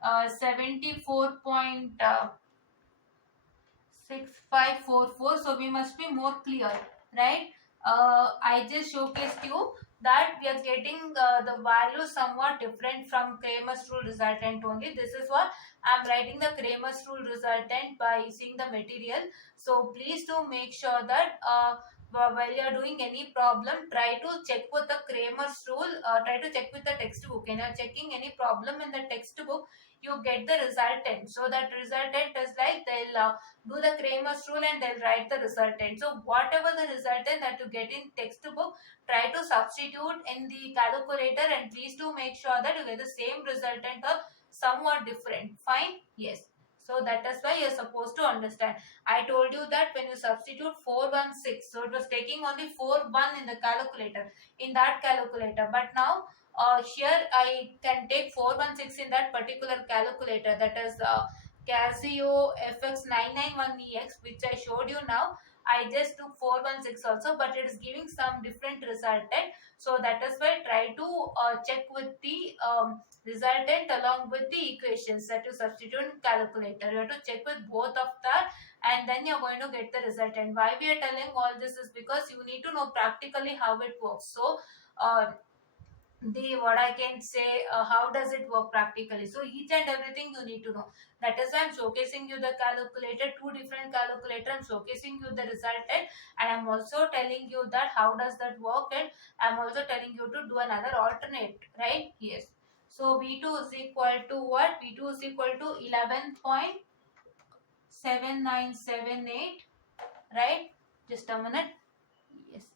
74.6544. So we must be more clear, right? I just showcased you that we are getting the value somewhat different from Kramer's rule resultant only. This is what I'm writing the Kramer's rule resultant by seeing the material. So please do make sure that while you are doing any problem, try to check with the Kramer's rule, try to check with the textbook. When you are checking any problem in the textbook, you get the resultant. So that resultant is like they'll do the Kramer's rule and they'll write the resultant. So whatever the resultant that you get in textbook, try to substitute in the calculator, and please do make sure that you get the same resultant or somewhat different. Fine? Yes. So that is why you're supposed to understand. I told you that when you substitute 416, so it was taking only 41 in the calculator, in that calculator. But now here I can take 416 in that particular calculator, that is Casio FX991EX, which I showed you now. I just took 416 also, but it is giving some different resultant. So that is why try to check with the resultant along with the equations that you substitute in calculator. You have to check with both of that, and then you're going to get the resultant. Why we are telling all this is because you need to know practically how it works. So the what I can say, how does it work practically. So each and everything you need to know. That is why I'm showcasing you the calculator, two different calculator. I'm showcasing you the resultant, and I'm also telling you that how does that work, and I'm also telling you to do another alternate, right? Yes. So V2 is equal to what? V2 is equal to 11.7978, right? Just a minute. Yes.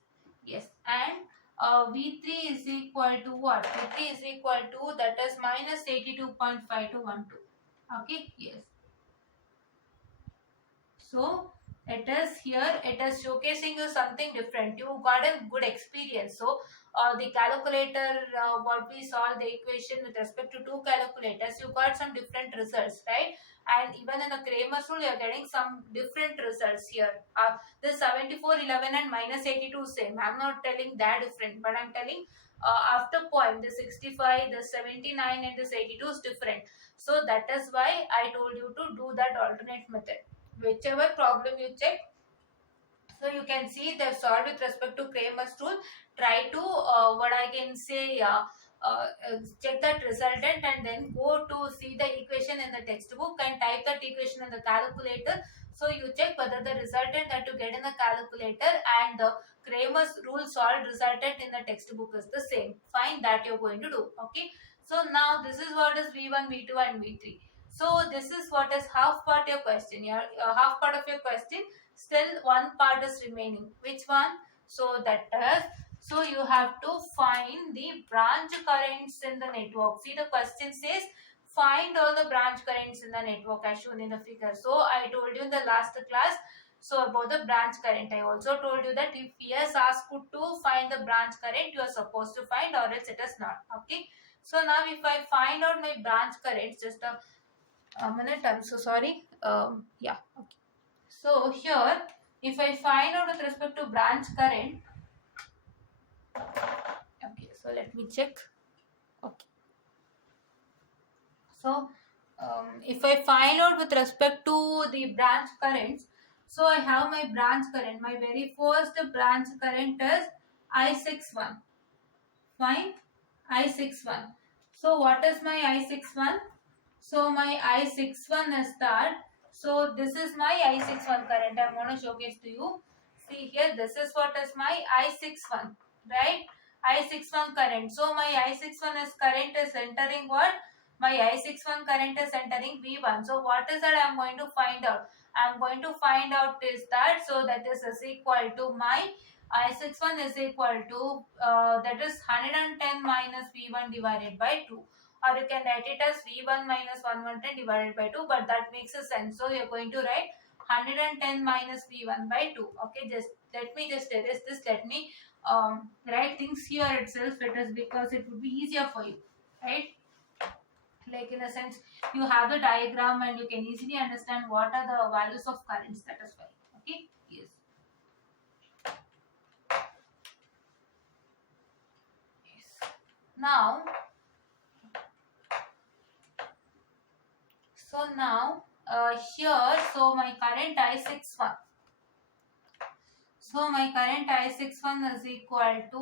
Yes. And V3 is equal to what? V3 is equal to, that is minus 82.5212. Okay. Yes. So it is here, it is showcasing you something different. You got a good experience. So the calculator, what we solved the equation with respect to two calculators, you got some different results, right? And even in the Kramer's rule, you are getting some different results here. The 7411 and minus 82 same. I'm not telling that different, but I'm telling after point, the 65, the 79 and this 82 is different. So that is why I told you to do that alternate method. Whichever problem you check, so you can see they've solved with respect to Kramer's rule. Try to what I can say, check that resultant and then go to see the equation in the textbook and type that equation in the calculator. So you check whether the resultant that you get in the calculator and the Kramer's rule solved resultant in the textbook is the same. Fine, that you're going to do. Okay. So now this is what is V1, V2 and V3. So this is what is half part your question. Your half part of your question. Still one part is remaining. Which one? So that is, so you have to find the branch currents in the network. See, the question says find all the branch currents in the network as shown in the figure. So I told you in the last class, so about the branch current. I also told you that if he has asked you to find the branch current, you are supposed to find, or else it is not. Okay. So now if I find out my branch currents, just a minute, I'm so sorry. Yeah. Okay. So here, if I find out with respect to branch current, okay, so let me check. Okay. So if I find out with respect to the branch currents, so I have my branch current. My very first branch current is I61. Fine, I61. So what is my I61? So my I61 is that. So this is my I61 current. I'm going to showcase to you. See here, this is what is my I61, right? I61 current. So my I61 is current is entering what? My I61 current is entering V1. So what is that I'm going to find out? I'm going to find out is that, so that is equal to my I61 is equal to that is 110 minus V1 divided by 2. or you can write it as V1 minus 110 divided by 2, but that makes a sense. So you're going to write 110 minus V1 by 2. Okay, just let me just erase this. Let me write things here itself. It is because it would be easier for you, right? Like in a sense, you have the diagram and you can easily understand what are the values of currents. That is why. Okay. Yes. Yes. Now, here, so my current I61. So my current I61 is equal to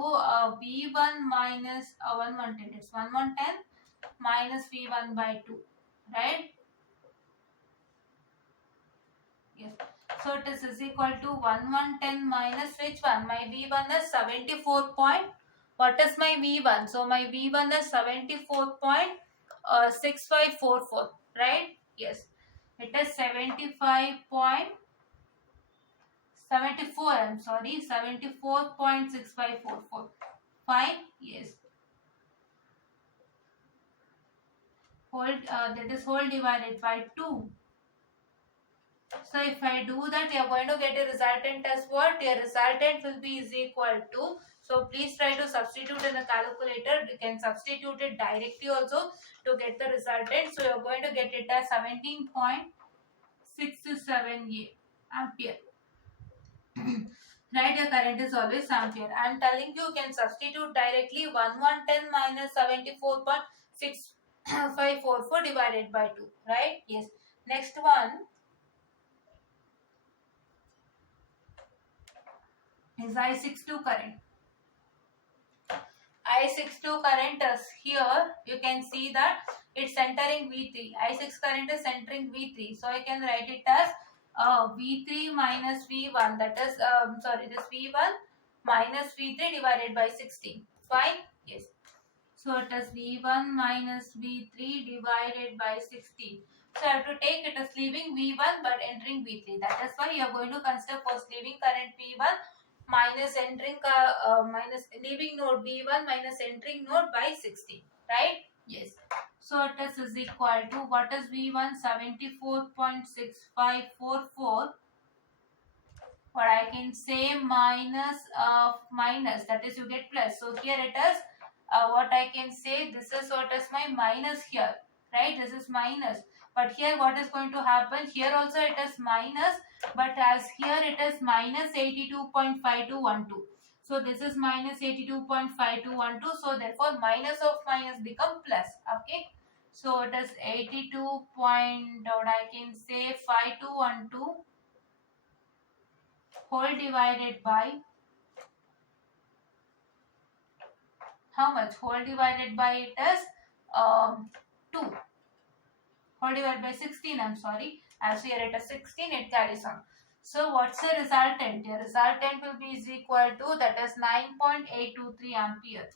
V1 minus 1110. It's 1110 minus V1 by 2, right? Yes. So it is equal to 1110 minus which one? My V1 is 74 point. What is my V1? So my V1 is 74.6544, right? Yes. It is 75.74. I'm sorry, 74.6544. Fine. Yes. Whole that is whole divided by 2. So if I do that, you are going to get a resultant as what? Your resultant will be is equal to. So please try to substitute in the calculator. You can substitute it directly also to get the resultant. So you are going to get it as 17.67 ampere. Right, your current is always ampere. I am telling you, can substitute directly 1110 minus 74.6544 divided by 2. Right? Yes. Next one is I62 current. I62 current is here. You can see that it's entering V3. I6 current is entering V3. So I can write it as V3 minus V1. That is, sorry, this V1 minus V3 divided by 16. Fine? Yes. So it is V1 minus V3 divided by 16. So I have to take it as leaving V1 but entering V3. That is why you are going to consider first leaving current V1 minus entering minus leaving node V1 minus entering node by 16. Right? Yes. So it is equal to what is V1? 74.6544. What I can say minus minus, that is you get plus. So here it is what I can say, this is what is my minus here, right? This is minus, but here what is going to happen, here also it is minus, but as here it is minus 82.5212. So this is minus 82.5212. So therefore minus of minus become plus. Okay, so it is 82. What I can say 5212 whole divided by how much? Whole divided by it is 2. Whole divided by 16, I'm sorry. As here it is 16, it carries on. So what's the resultant? The resultant will be is equal to, that is 9.823 ampere.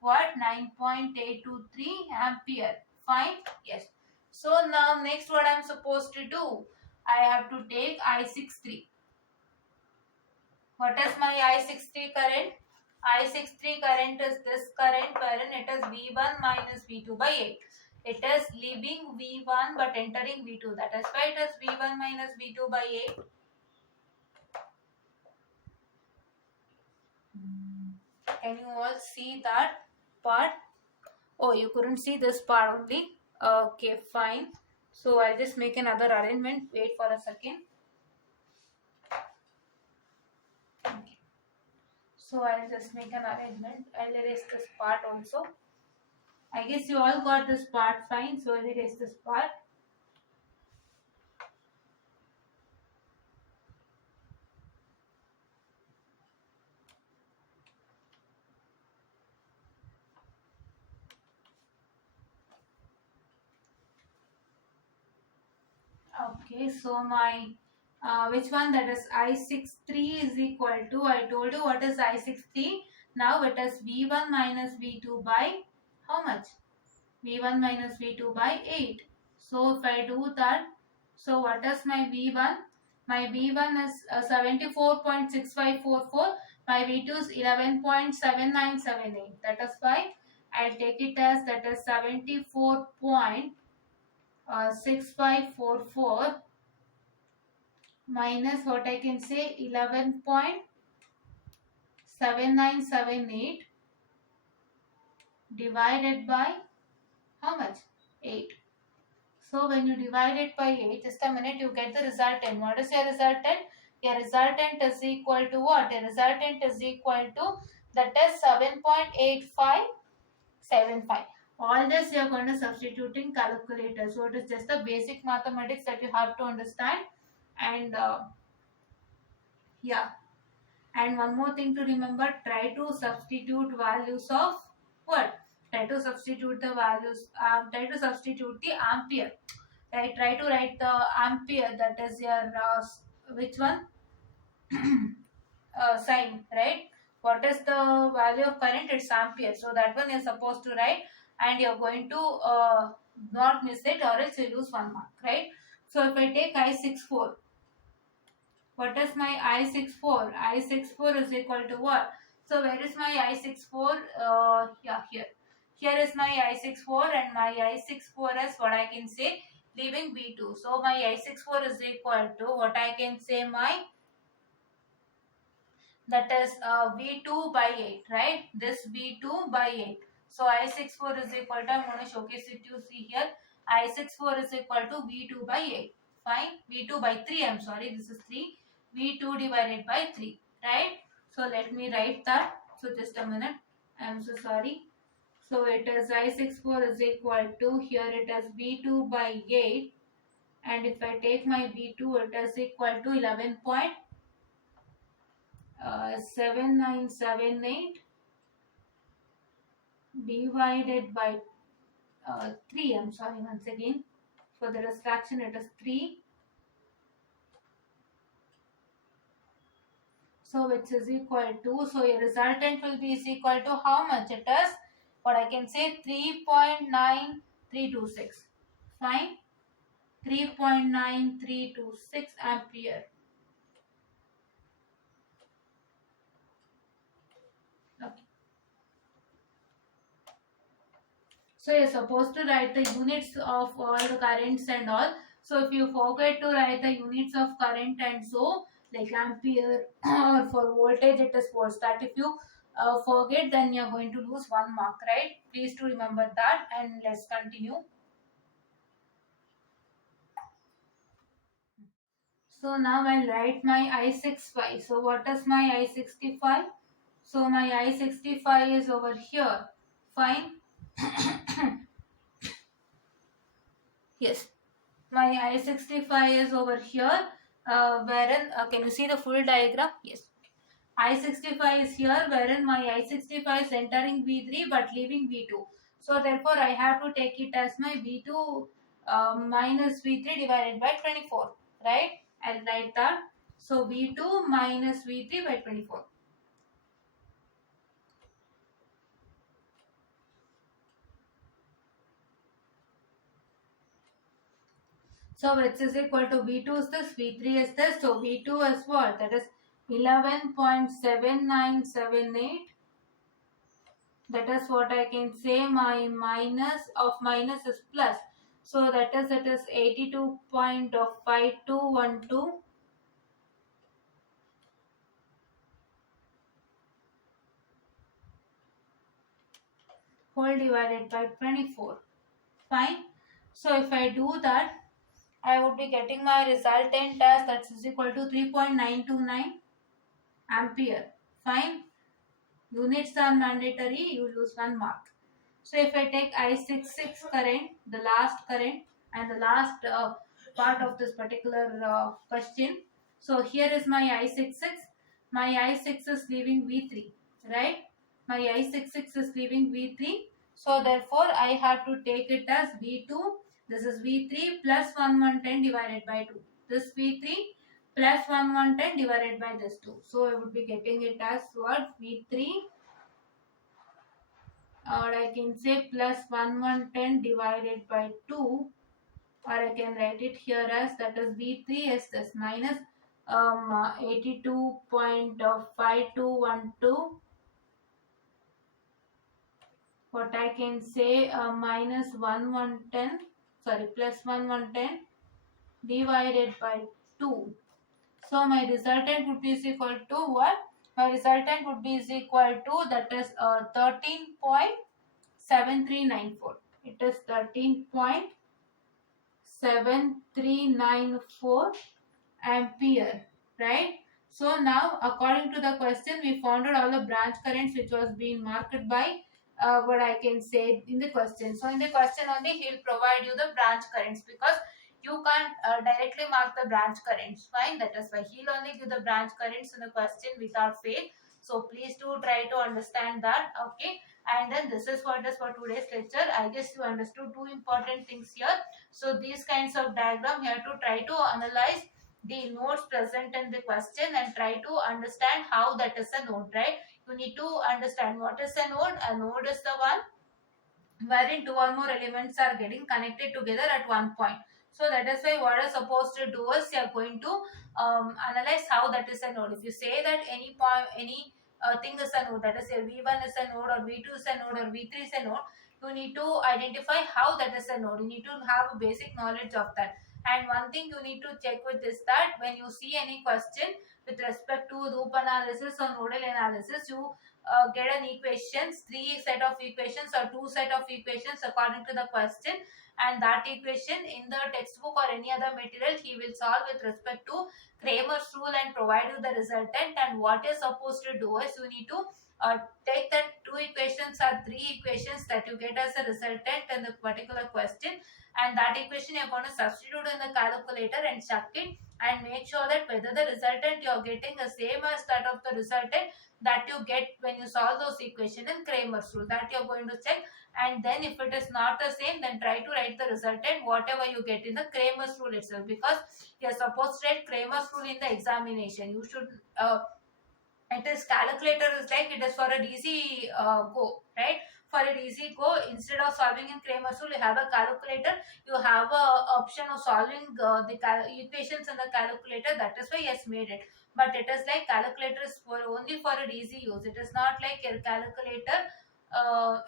What? 9.823 ampere. Fine? Yes. So now next what I'm supposed to do? I have to take I63. What is my I63 current? I63 current is this current wherein it is V1 minus V2 by 8. It is leaving V1 but entering V2. That is why it is V1 minus V2 by 8. Can you all see that part? Oh, you couldn't see this part only. Okay, fine. So I'll just make another arrangement. Wait for a second. Okay. So I'll just make an arrangement. I'll erase this part also. I guess you all got this part fine. So I'll erase this part. Okay, so my which one, that is I63 is equal to, I told you what is I60. Now it is V1 minus V2 by how much? V1 minus V2 by 8. So if I do that, so what is my V1? My V1 is 74.6544. My V2 is 11.7978. That is why I'll take it as that is 74.6544 minus what I can say 11.7978 divided by how much? 8. So when you divide it by 8, just a minute, you get the resultant. What is your resultant? Your resultant is equal to what? Your resultant is equal to that is 7.8575. All this you are going to substitute in calculator. So it is just the basic mathematics that you have to understand. And yeah. And one more thing to remember, try to substitute values of what? Try to substitute the values, try to substitute the ampere. Right, try to write the ampere, that is your which one? Sign, right? What is the value of current? It's ampere. So that one you're supposed to write, and you're going to not miss it, or else you lose 1 mark, right? So if I take I64, what is my I64? I64 is equal to what? So where is my I64? Yeah, here. Here is my I64, and my I64 is what I can say leaving V2. So my I64 is equal to what I can say my, that is V2 by 8, right? This V2 by 8. So I64 is equal to, I'm going to showcase it to see here. I64 is equal to V2 by 8. Fine. V2 by 3, I'm sorry, this is 3. V2 divided by 3, right? So let me write that. So just a minute. I'm so sorry. So it is I64 is equal to, here it is V2 by 8. And if I take my V2, it is equal to 11.7978 divided by 3. I'm sorry, once again. For the rest fraction, it is 3. So which is equal to, so your resultant will be is equal to how much? It is what I can say 3.9326. Fine. 3.9326 ampere. Okay. So you're supposed to write the units of all the currents and all. So if you forget to write the units of current and so like ampere or for voltage it is volts, that if you forget, then you're going to lose 1 mark, right? Please to remember that, and let's continue. So now I'll write my I65. So what is my I65? So my I65 is over here. Fine. Yes. My I65 is over here, wherein, can you see the full diagram? Yes. I65 is here, wherein my I65 is entering V3 but leaving V2. So therefore I have to take it as my V2 minus V3 divided by 24, right? I'll write that. So V2 minus V3 by 24. So which is equal to V2 is this, V3 is this. So V2 is what? That is 11.7978. That is what I can say my minus of minus is plus. So that is it is 82.5212 whole divided by 24. Fine. So if I do that, I would be getting my resultant as that is equal to 3.929 ampere. Fine. Units are mandatory, you lose 1 mark. So if I take I66 current, the last current and the last part of this particular question. So here is my I66. My I6 is leaving V3, right? My I66 is leaving V3. So therefore I have to take it as V2. This is V3 plus 1110 divided by 2. This V3 plus 1110 divided by this 2. So I would be getting it as what? V3, or I can say plus 1110 divided by 2, or I can write it here as that is V3 is this minus 82.5212 what I can say, minus 110, sorry, plus 110 divided by 2. So my resultant would be is equal to what? My resultant would be is equal to, that is 13.7394. It is 13.7394 ampere, right? So now according to the question, we found out all the branch currents which was being marked by what I can say in the question. So in the question only he will provide you the branch currents, because you can't directly mark the branch currents. Fine, that is why he'll only give the branch currents in the question without fail. So please do try to understand that. Okay, and then this is what is for today's lecture. I guess you understood two important things here. So these kinds of diagram, you have to try to analyze the nodes present in the question and try to understand how that is a node, right? You need to understand what is a node. A node is the one wherein two or more elements are getting connected together at one point. So that is why what are supposed to do is you are going to analyze how that is a node. If you say that any point, any thing is a node, that is your V1 is a node, or V2 is a node, or V3 is a node, you need to identify how that is a node. You need to have a basic knowledge of that. And one thing you need to check with is that when you see any question with respect to loop analysis or nodal analysis, you get an equations, three set of equations or two set of equations according to the question, and that equation in the textbook or any other material he will solve with respect to Kramer's rule and provide you the resultant. And what you're supposed to do is you need to take that two equations or three equations that you get as a resultant in the particular question, and that equation you're going to substitute in the calculator and chuck it, and make sure that whether the resultant you're getting the same as that of the resultant that you get when you solve those equations in Kramer's rule, that you're going to check. And then if it is not the same, then try to write the resultant whatever you get in the Kramer's rule itself, because you're supposed to write Kramer's rule in the examination. You should it is calculator is like it is for a DC go, right? For a DC go, instead of solving in Kramer's rule, you have a calculator. You have a option of solving the equations in the calculator. That is why he has made it. But it is like calculator is for only for a DC use. It is not like your calculator.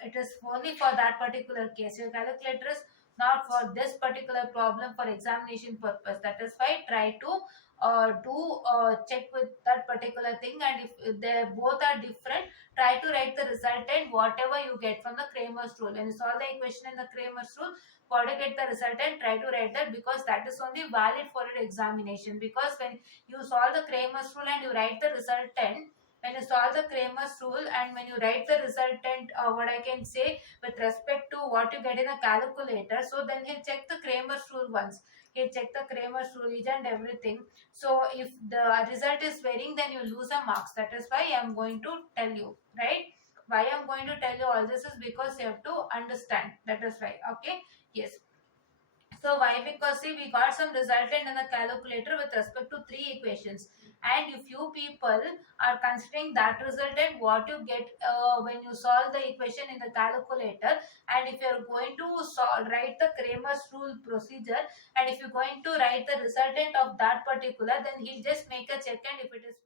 It is only for that particular case. Your calculator is not for this particular problem for examination purpose. That is why try to do check with that particular thing, and if they both are different, try to write the resultant whatever you get from the Kramer's rule. When you solve the equation in the Kramer's rule, what to get the resultant, try to write that, because that is only valid for an examination. Because when you solve the Kramer's rule and you write the resultant, when you solve the Kramer's rule and when you write the resultant, what I can say with respect to what you get in a calculator, so then he'll check the Kramer's rule once. He'll check the Kramer's rule and everything. So if the result is varying, then you lose a marks. That is why I am going to tell you, right? Why I am going to tell you all this is because you have to understand. That is why. Okay. Yes. So why? Because see, we got some resultant in the calculator with respect to three equations, and if you people are considering that resultant what you get when you solve the equation in the calculator, and if you are going to solve, write the Kramer's rule procedure, and if you're going to write the resultant of that particular, then he'll just make a check, and if it is